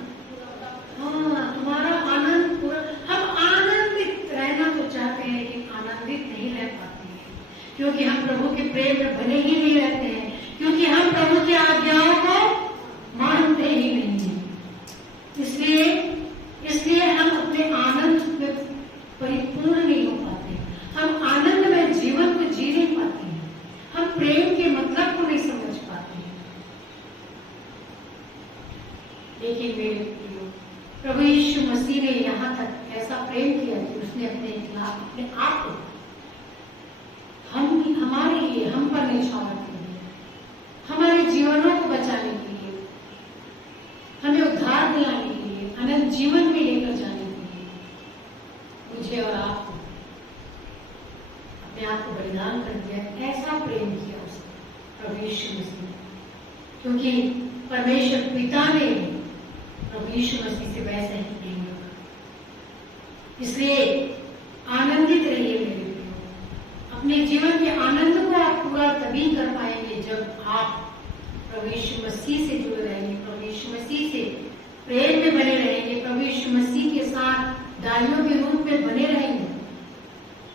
हाँ, तुम्हारा आनंद पूरा। हम आनंदित रहना तो चाहते हैं लेकिन आनंदित नहीं रह पाते हैं, क्योंकि हम प्रभु के प्रेम में बने ही नहीं रहते हैं। इसलिए हम अपने आनंद में परिपूर्ण नहीं हो पाते, हम आनंद में जीवन को जी नहीं पाते हैं, हम प्रेम के मतलब को नहीं समझ पाते हैं। लेकिन मेरे प्रियो, प्रभु यीशु मसीह ने यहाँ तक ऐसा प्रेम किया कि उसने अपने आप को हमारे लिए हम पर निछावर कर दिया, हमारे जीवनों को बचाने के लिए, हमें उद्धार दिलाने के लिए, अनंत जीवन में लेकर जाने के लिए मुझे और आपको अपने आप को बलिदान कर दिया। ऐसा प्रेम किया उसने प्रभु यीशु मसीह ने, क्योंकि परमेश्वर पिता ने प्रभु यीशु मसीह से वैसा ही प्रेम रखा। इसलिए आनंदित रहिए मेरे प्रियो, अपने जीवन के आनंद को आप पूरा तभी कर पाएंगे जब आप प्रभु यीशु मसीह से जुड़े रहेंगे, प्रभु यीशु मसीह से प्रेम में बने रहेंगे, प्रभु यीशु मसीह के साथ डालियों के रूप में बने रहेंगे।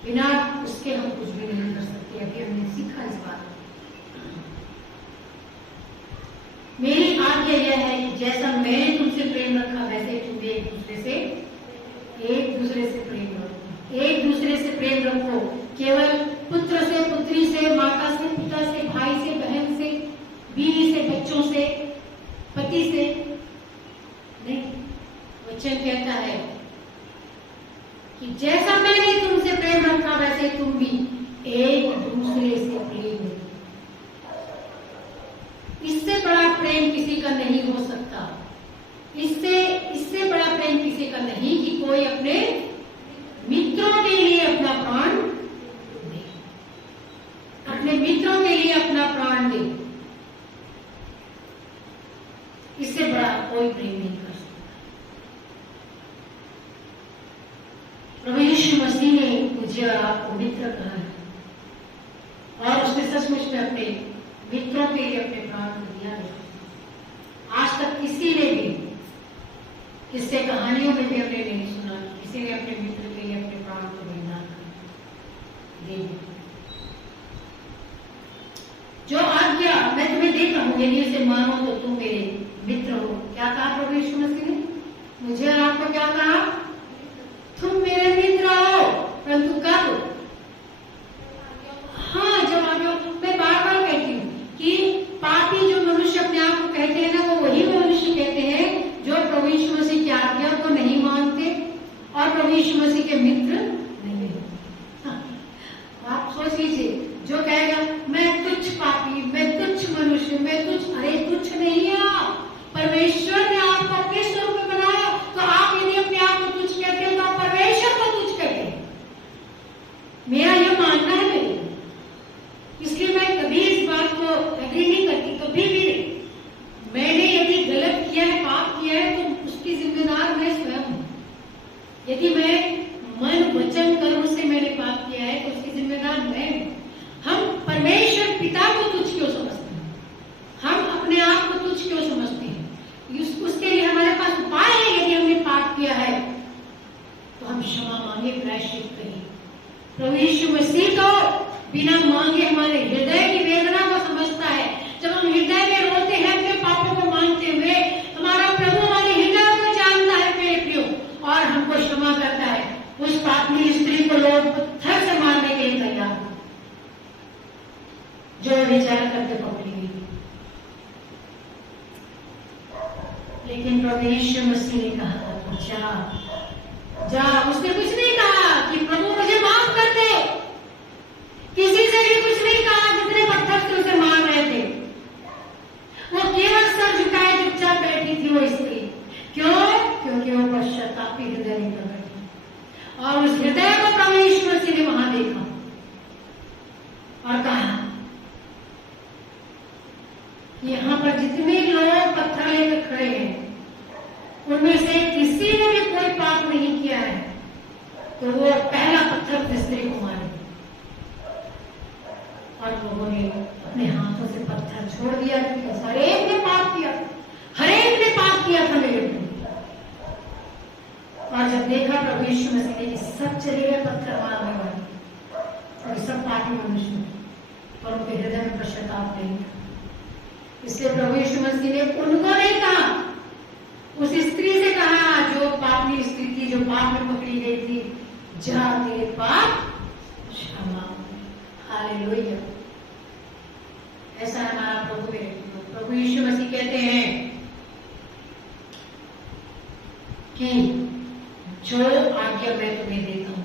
बिना उसके हम कुछ भी नहीं कर सकते। अभी हमने सीखा इस बात। मेरी आज्ञा यह है कि जैसा मैंने तुमसे प्रेम रखा वैसे तुम भी एक दूसरे से प्रेम रखो। एक दूसरे से प्रेम रखो, केवल पुत्र से, पुत्री से, माता से, पिता से, भाई से, बहन से, बीवी से, बच्चों से, पति से नहीं। वचन कहता है कि जैसा मैंने तुमसे प्रेम रखा वैसे तुम भी एक दूसरे से प्रेम रखो। इससे बड़ा प्रेम किसी का नहीं हो सकता। इससे बड़ा प्रेम किसी का नहीं कि कोई अपने मित्रों के लिए अपना प्राण दे, अपने मित्रों के लिए अपना प्राण दे। इससे बड़ा कोई प्रेम नहीं कर सकता। प्रभु यीशु मसीह ने मुझे और आपको मित्र कहा है, और उसने सचमुच में अपने मित्रों के लिए अपने प्राण को दिया है। आज तक किसी ने भी, किससे कहानियों में भी हमने नहीं सुना किसी ने अपने मित्र के लिए अपने प्राण को बलिदान दे दिया। जो आज्ञा मैं तुम्हें देता हूं यदि उसे मानो तो तुम मेरे मित्र हो। क्या कहा प्रभु यीशु मसीह ने? मुझे और आपको क्या कहा? तुम मेरे मित्र हो। परंतु कब? हाँ, जब आज्ञा। मैं बार बार कहती हूँ कि पापी जो मनुष्य अपने आप को कहते हैं ना, वो वही मनुष्य कहते हैं जो प्रभु यीशु मसीह की आज्ञा को नहीं मानते और प्रभु यीशु मसीह के मित्र नहीं है। हाँ, आप सोच लीजिए, जो कहेगा मैं तुच्छ पापी, मैं तुच्छ मनुष्य, मैं तुच्छ, अरे तुच्छ नहीं है आप। परमेश्वर ने आपको अपने स्वरूप में बनाया, तो आप यदि अपने आप को तुच्छ कहते हैं तो आप परमेश्वर को तुच्छ कहते हैं। मेरा यह मानना है मेरे, इसलिए मैं कभी इस बात को एग्री नहीं करती, कभी भी नहीं। मैंने यदि गलत किया है, पाप किया है, तो उसकी जिम्मेदार मैं स्वयं हूं। यदि मैं मन वचन कर्म से मैंने पाप किया है तो उसकी जिम्मेदार मैं हूं। हम परमेश्वर पिता को तुच्छ क्यों समझते हैं? हम अपने आप को तुच्छ क्यों समझते हैं? उसके लिए हमारे पास उपाय है। यदि हमने पाप किया है तो हम क्षमा मांगे, प्रायश्चित करें। प्रभु यीशु मसीह तो बिना मांगे हमारे हृदय की वेदना को समझता है। जब हम हृदय में रोते हैं अपने पापों को मांगते हुए, हमारा प्रभु हमारे हृदय को जानता है मेरे प्रियो, और हमको क्षमा करता है। उस पापी स्त्री को लोग पत्थर से मारने के लिए तैयार हैं, जो विचार करके पकड़ी गई। लेकिन प्रभु यीशु मसीह ने कहा जा। उसने कुछ नहीं कहा कि प्रभु मुझे माफ कर दे, किसी से भी कुछ नहीं कहा जितने पत्थर से उसे मार रहे थे। वो केवल सर झुकाए चुपचाप बैठी थी वो स्त्री। क्यों? क्योंकि वो पश्चातापी हृदय लेकर बैठी, और उस हृदय को प्रभु यीशु मसीह ने वहां देखा और कहा कि यहाँ पर जितने लोग पत्थर लेकर खड़े हैं उनमें से किसी ने भी कोई पाप नहीं किया है, तो वो पहला पत्थर स्त्री को मारे। और लोगों ने अपने हाथों से पत्थर छोड़ दिया, क्योंकि हर एक ने पाप किया, हर एक ने पाप किया था मेरे को। और जब देखा प्रभु यीशु मसीह ने कि सब चले गए पत्थर मारने वाले, और सब पापी मनुष्य, और उनके हृदय में पश्चाताप नहीं था। इसलिए प्रभु यीशु मसीह ने उनको नहीं कहा, उस स्त्री से जो पाप में पकड़ी गई थी, जा तेरे पाप क्षमा। हालेलुया। ऐसा हमारा प्रभु है। प्रभु यीशु मसीह कहते हैं कि जो आज्ञा मैं तुम्हें देता हूं,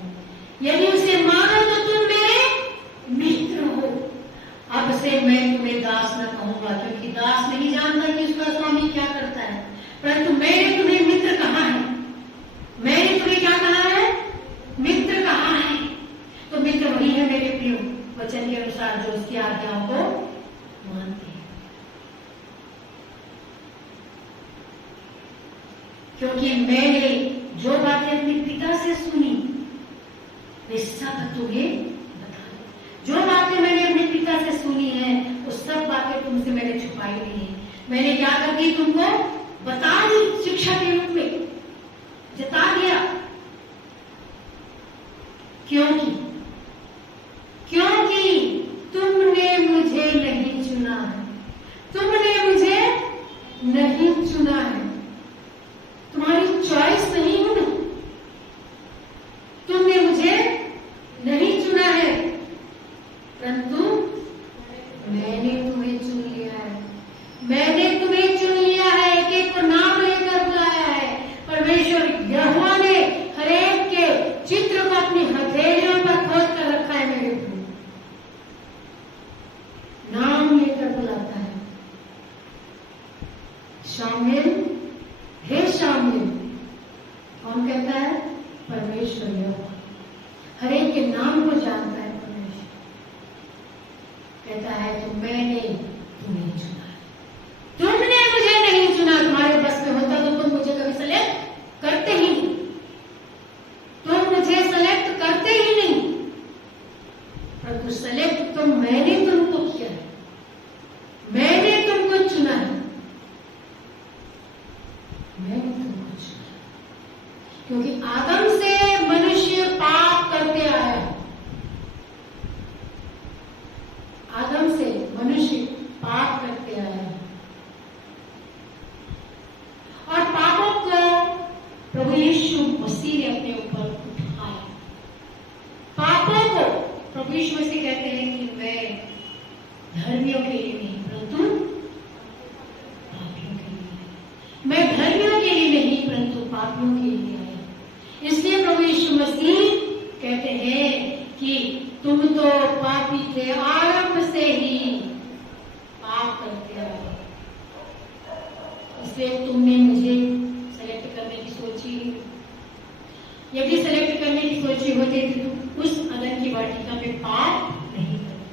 यदि उसे मानो तो तुम मेरे मित्र हो। अब से मैं तुम्हें दास न कहूंगा, क्योंकि दास नहीं जानता कि उसका स्वामी क्या करता है, परंतु मैंने तुम्हें मित्र कहा है। मैंने तुम्हें क्या कहा है? मित्र कहा है। तो मित्र वही है मेरे प्रिय, वचन के अनुसार जो उसकी आज्ञाओं को मानते हैं। क्योंकि मैंने जो बातें अपने पिता से सुनी वे सब तुम्हें बता दी। जो बातें मैंने अपने पिता से सुनी है वो सब बातें तुमसे मैंने छुपाई नहीं है। मैंने क्या कर दी? तुमको बता दी, शिक्षा के रूप में जता दिया। क्योंकि तुमने मुझे नहीं चुना है। तुमने मुझे नहीं चुना है। तुम्हारी चॉइस नहीं हूं मैं। तुमने मुझे नहीं चुना है, परंतु मैंने तुम्हें चुन लिया है। मैंने तुम्हें चुन लिया है, एक एक को नाम लेकर बुलाया है। परमेश्वर यहोवा ने हर एक के चित्र को अपनी हथेलियों पर खोद कर रखा है। मेरे प्रभु नाम लेकर बुलाता है। शामिल, हे शामिल। कौन कहता है? परमेश्वर यहोवा हर एक के नाम को जानता है। परमेश्वर कहता है तो मैंने तुम्हें चुना। तुमने मुझे नहीं चुना। तुम्हारे बस में होता तो तुम मुझे कभी सेलेक्ट करते ही नहीं। तुम मुझे सेलेक्ट करते ही नहीं, परंतु सेलेक्ट तो मैंने तुमको किया है। मैंने तुमको चुना है। मैंने तुमको चुना, क्योंकि आदम से मनुष्य पाप करते आया। आदम से मनुष्य पाप करते आया और पापों को प्रभु यीशु मसीह ने अपने ऊपर उठाया। पापों को प्रभु यीशु मसीह कहते हैं कि मैं धर्मियों के लिए नहीं, परंतु पापियों के लिए। मैं धर्मियों के लिए नहीं, परंतु पापियों के लिए आया। इसलिए प्रभु यीशु मसीह कहते हैं कि तुम तो पापी थे, आरंभ से ही पाप करते आए। इसलिए तुमने मुझे सेलेक्ट करने की सोची। यदि सेलेक्ट करने की सोची होती तो उस अदन की वाटिका में पाप नहीं करते,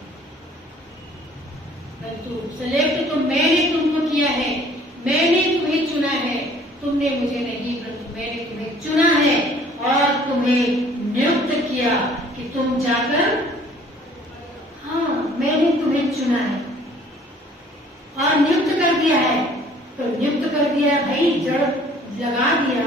परंतु सेलेक्ट तो मैंने तुमको किया है। मैंने तुम्हें चुना है। तुमने मुझे नहीं, परंतु मैंने तुम्हें चुना है और तुम्हें नियुक्त किया कि तुम जाकर, हाँ मैंने तुम्हें चुना है और नियुक्त कर दिया है। तो नियुक्त कर दिया भाई, जड़ लगा दिया,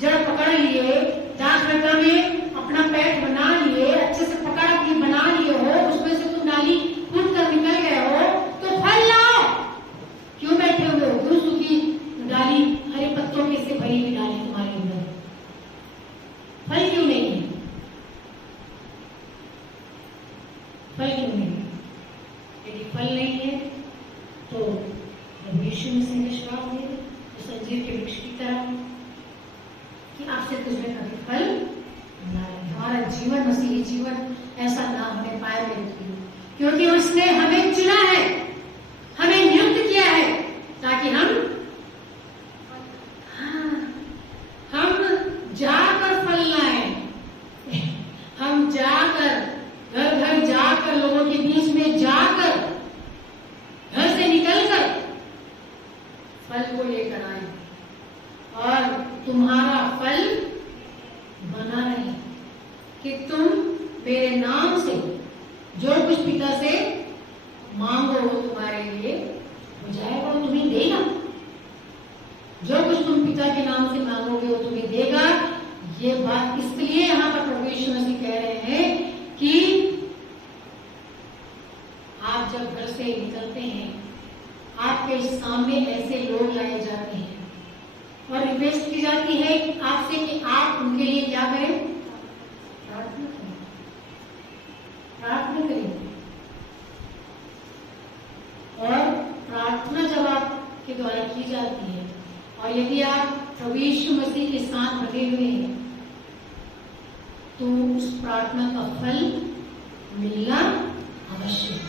जड़ पकड़ लिए, दाखलता में अपना पैर बना लिए, अच्छे से पकड़ के बना लिए हो, उसमें से तुम डाली कूद कर निकल गए हो, तो फल लाओ। क्यों बैठे हुए हो? क्यों सूखी डाली, हरे पत्तों में से भरी हुई डाली तुम्हारे अंदर? फल क्यों नहीं है? फल क्यों नहीं है? यदि फल नहीं है तो प्रभु यीशु मसीह विश्वास दे तो अंजीर के वृक्ष की तरह कि आपसे तुझमें कभी फल ना लगे। हमारा जीवन, मसीही जीवन ऐसा ना होने पाए मेरे प्रिय, क्योंकि उसने हमें चुना है, हमें नियुक्त किया है ताकि हम जाकर फल लाएं। हम जाकर, घर घर जाकर, लोगों के बीच में जाकर, घर से निकलकर फल को लेकर आए और तुम्हारा फल बना रहे, कि तुम मेरे नाम से जो कुछ पिता से मांगो वो तुम्हारे लिए हो जाएगा, वो तुम्हें देगा। जो कुछ तुम पिता के नाम से मांगोगे वो तुम्हें देगा। ये बात इसलिए यहाँ पर प्रभु यीशु मसीह कह रहे हैं कि आप जब घर से निकलते हैं, आपके सामने ऐसे लोग लाए जाते हैं और रिक्वेस्ट की की जाती है आपसे कि आप उनके लिए क्या करें? प्रार्थना करें। प्रार्थना करें। और प्रार्थना जब आपके द्वारा की जाती है और यदि आप प्रभु यीशु मसीह के साथ बने हुए हैं तो उस प्रार्थना का फल मिलना अवश्य है।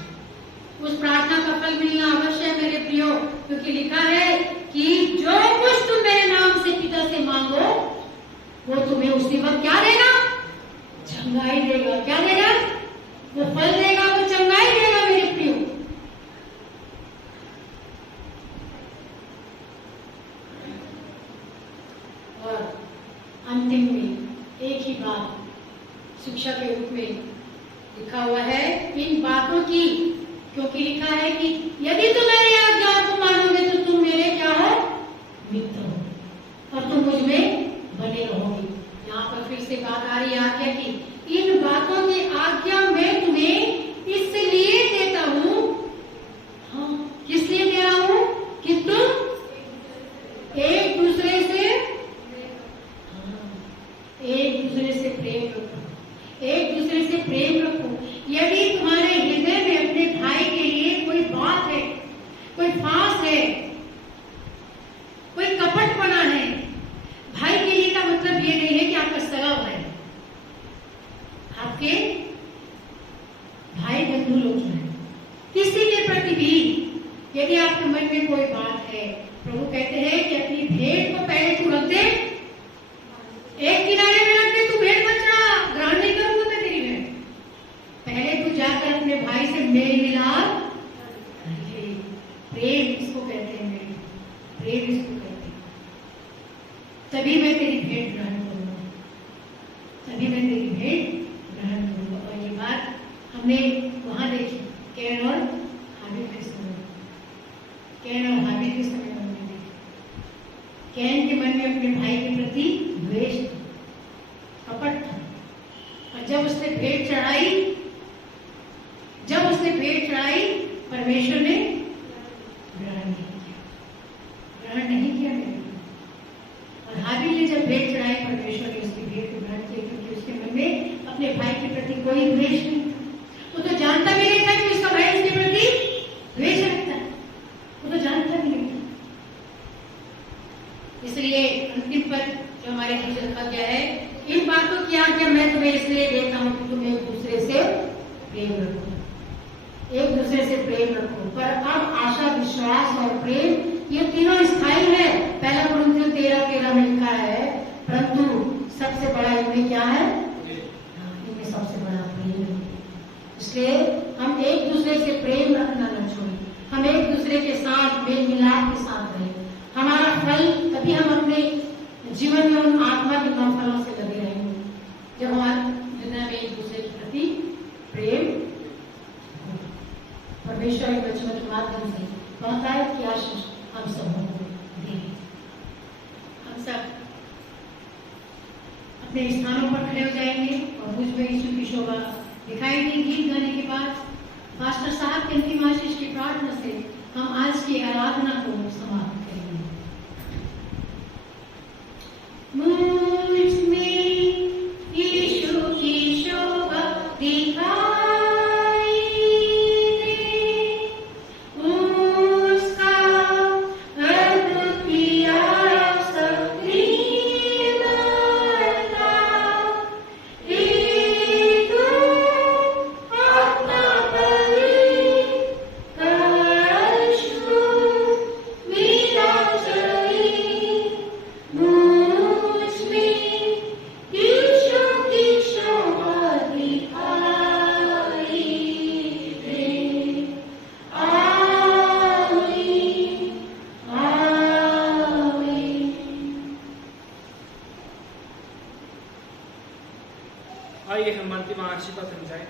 उस प्रार्थना का फल मिलना अवश्य है मेरे प्रियो, क्योंकि लिखा है कि जो कुछ तुम मेरे नाम से पिता से मांगो वो तुम्हें उसी वक्त क्या देगा? चंगाई देगा। क्या देगा? वो फल देगा, वो चंगाई देगा मेरे प्रियो। और अंतिम में एक ही बात शिक्षा के रूप में लिखा हुआ है इन बातों की, क्योंकि लिखा है कि यदि तुम मेरी आज्ञाओं को मानोगे तो तुम मेरे क्या हो? मित्र हो और तुम मुझ में बने रहोगे। यहाँ पर फिर से बात आ रही है आज्ञा की। इन बातों की आज्ञा मैं तुम्हें इसलिए देता हूँ, हाँ, किस लिए दे रहा हूँ? कि तुम एक दूसरे से प्रेम रखो। एक दूसरे से प्रेम रखो। यदि तुम्हारे हृदय में अपने भाई के लिए कोई बात है, कोई फांस है, कोई कपटपना है, भाई के लिए का मतलब ये नहीं है कि आपका सगा भाई, आपके भाई बंधु लोग हैं, किसी के प्रति भी यदि आपके मन में कोई बात है, प्रभु कहते हैं कि अपनी भेंट को पहले तू रख दे, एक किनारे में रख दे, तू भेंट मत चढ़ा, ग्रहण नहीं करूंगा मैं तेरी भेंट। पहले तू जाकर अपने भाई से मेल मिलाप, प्रेम इसको कहते हैं, मेरी प्रेम इसको कहते हैं, तभी मैं तेरी भेंट ग्रहण करूंगा, तभी मैं तेरी भेंट ग्रहण करूंगा। और ये बात हमने वहां देखी कैन और हाबिल के समय, कैन और हाबिल के समय हमने देखी। कैन के मन में अपने भाई के प्रति द्वेष था, कपट था, और जब उसने भेंट चढ़ाई, परमेश्वर ने ग्रहण नहीं किया मेरे। और हाबिल ने जब भेंट चढ़ाई, परमेश्वर ने उसकी भेंट को ग्रहण किया, क्योंकि उसके मन में अपने भाई के प्रति कोई द्वेष नहीं था। वो तो जानता भी नहीं था कि उसका भाई उसके प्रति द्वेष रखता है, वो तो जानता भी नहीं था। इसलिए अंतिम पद जो हमारे बीच रखा गया है, इन बातों की आज्ञा मैं तुम्हें इसलिए देता हूँ कि तुम एक दूसरे से प्रेम रखो, एक दूसरे से प्रेम रखो। पर अब आशा, विश्वास और प्रेम ये तीनों स्थायी है। पहला कुरिन्थियों 13:13 में लिखा है, परंतु सबसे बड़ा इनमें क्या है? इनमें सबसे बड़ा प्रेम है। इसलिए हम एक दूसरे से प्रेम रखना न छोड़ें, हम एक दूसरे के साथ मेल मिलाप के साथ रहें। हमारा फल तभी हम अपने जीवन में उन आत्मा के फलों से लगे रहेंगे जब हमारे हृदय में एक दूसरे के प्रति प्रेम। परमेश्वर के वचनों के माध्यम से बहुतायत की आशीष हम सबों को दे। हम सब अपने स्थानों पर खड़े हो जाएंगे और मुझ में यीशु की शोभा दिखाई देगी। गीत गाने के बाद पास्टर साहब की अंतिम आशीष की प्रार्थना से हम आज की आराधना को समाप्त करेंगे। मुझ में यीशु की शोभा दिखाई आइए हम अंतिम आशीष को समझाएं।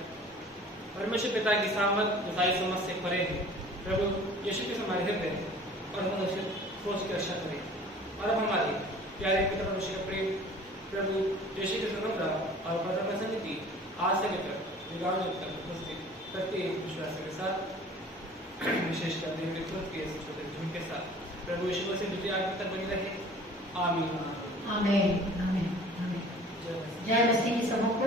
परमेश्वर पिता की सामत बुराई समझ से परे है। प्रभु यीशु के हमारे हृदय और मनुष्य सोच की रक्षा करें। और अब हमारे प्यारे पिता परमेश्वर का प्रेम, प्रभु यीशु के अनुग्रह और पवित्र संगति आज से लेकर युगांत तक उपस्थित प्रत्येक विश्वास के साथ, विशेषकर देव के छोटे झुंड के साथ प्रभु यीशु से द्वितीय आज्ञा तक बनी रहे। आमीन। आमीन आमीन आमीन। जय मसीह की सबों को।